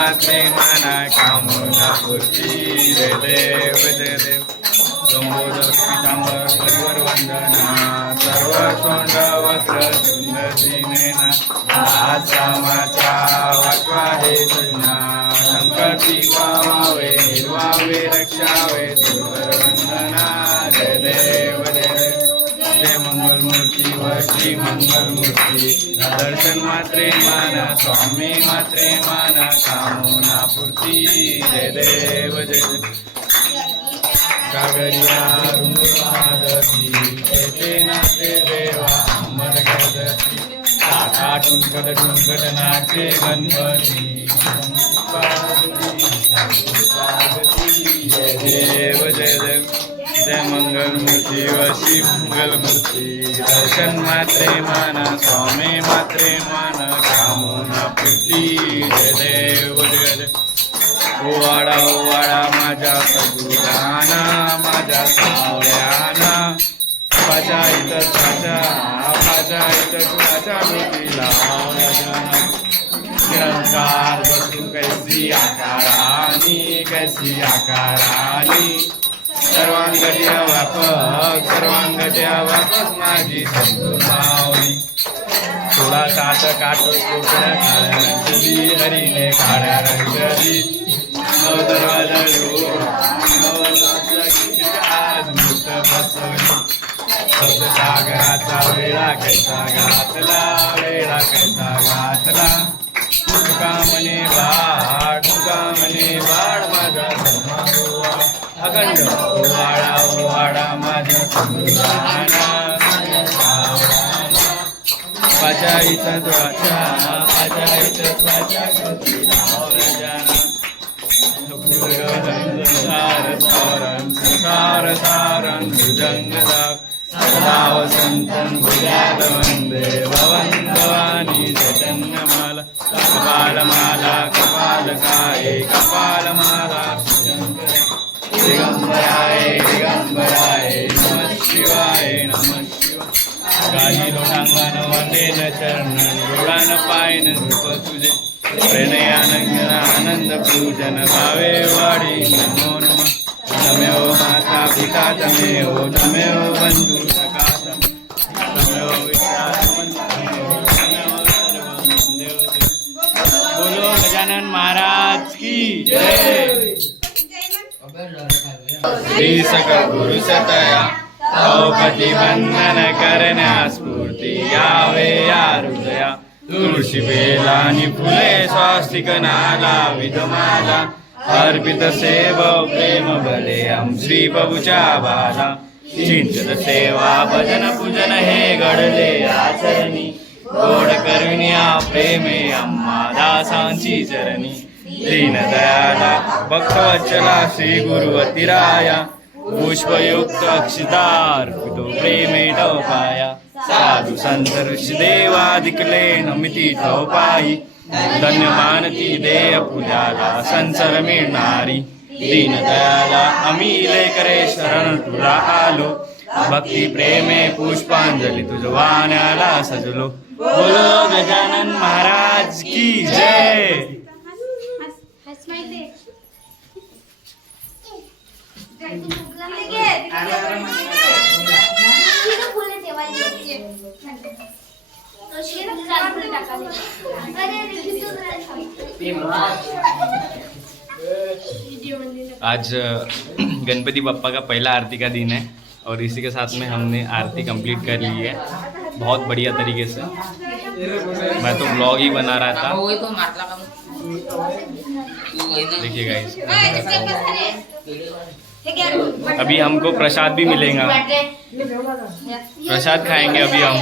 मात्रे माना कामना पूर्ती जय देव जय देव लंबोदर पीतांबर परिवर वंदना सर्व सोंड वस्त्र सुंदर आचा माचा वाटवा हे सजना संकटी पावावे निर्वावे रक्षावे सुंदर वंदना जय देव जय देव जय मंगल मूर्ती वशी मंगल मूर्ती दर्शन मात्रे माना स्वामी मात्रे माना कामना पूर्ती जय देव जय देव कागरिया रुंदमादती तेते नाचे देवा अंबर गदती काका टुंकट टुंकट नाचे गणपती जय देव जय देव जय मंगल मूर्ती वशी मंगल मूर्ती दर्शन मात्रे माना स्वामी मात्रे माना कामना पूर्ती जय देव जय देव ओवाडा ओवाडा माझ्या सगुराना माझ्या सावळ्याना पाचा इथं पाचा इथं तुझ्या डोकी लावण्याच्या निरंकार बसू कैसी आकारानी सर्वांगट्या व्यापक माझी संपूर्णावली थोडा सात काटो कोकण्या काळ्या रंगली हरीने काळ्या रंगली नव दरवाजा आज मृत बसवली सागराचा वेळा कैसा घातला तुका म्हणे बाळ माझा समारोहा अखंड ओवाडा माझ्या संपूर्णाना पाचा इथं सारण भुजंगदाग सदा वसंतं भुजात वंदे भवन्भवानी चैतन्यमाला कपालकाये कपालमाला दिगंबराय नमः शिवाय काही लोकांगण वंदेन चरण डोळान पायन रूप तुझे प्रणयानंद पूजन भावे वाडी नमो नमः तमेव माता पिता तमेव बंधु सखा तमेव बोलो गजानन महाराज की जय श्री सकल गुरु सतया औपती वंदन करण्या स्फूर्ती यावे या हृदया तुळशी बेलानी फुले स्वास्तिक नाला विधमाला अर्पित सेव प्रेम बलेयम श्री प्रभूच्या बाला चिंतन सेवा भजन पूजन हे घडले आचरणी गोड करुण्या प्रेमे अम्मा दासांची चरणी दीनदयाला भक्तवत्सला श्री गुरुवतिराया पुष्पयुक्त अक्षितार्पितो प्रेमे टोपाया साधु संत ऋषी देवादिकले नमिती टोपाई धन्य मानती देय पूजाला संसार मिळणारी दीनदयाला आम्ही लेकरे शरण तुला आलो भक्ती प्रेमे पुष्पांजली तुझ्या वाण्याला सजलो बोलो गजानन महाराज की जय आज गणपति बप्पा का पहला आरती का दिन है और इसी के साथ में हमने आरती कंप्लीट कर ली है बहुत बढ़िया तरीके से। मैं तो ब्लॉग ही बना रहा था। देखिए गाइस, अभी हमको प्रसाद भी मिलेगा, प्रसाद खाएंगे अभी हम।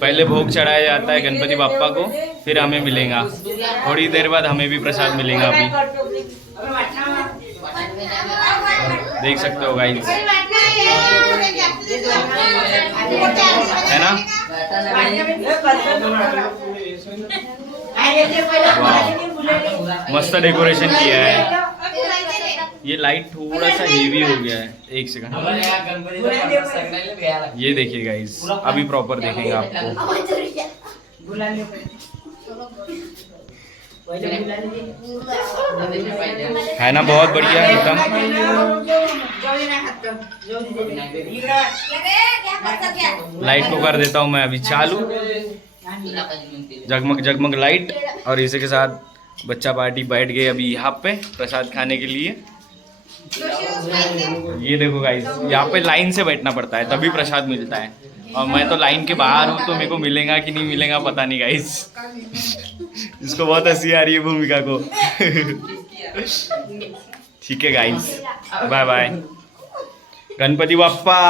पहले भोग चढ़ाया जाता है गणपति बाप्पा को, फिर हमें मिलेगा। थोड़ी देर बाद हमें भी प्रसाद मिलेगा। अभी देख सकते हो गाइस, है ना? मस्त डेकोरेशन किया है। ये लाइट थोड़ा सा हेवी हो गया है, एक सेकंड। ये देखिए गाइस, अभी प्रॉपर देखेंगे आपको। है ना, बहुत बढ़िया एकदम। लाइट को कर देता हूँ मैं अभी चालू, जगमग जगमग लाइट। और इसी के साथ बच्चा पार्टी बैठ गए अभी यहाँ पे प्रसाद खाने के लिए। ये देखो गाइस, यहाँ पे लाइन से बैठना पड़ता है तभी प्रसाद मिलता है, और मैं तो लाइन के बाहर हूँ तो मेरे को मिलेगा कि नहीं मिलेगा पता नहीं गाइस। इसको बहुत हंसी आ रही है भूमिका को। ठीक है guys, bye bye. Ganpati Bappa.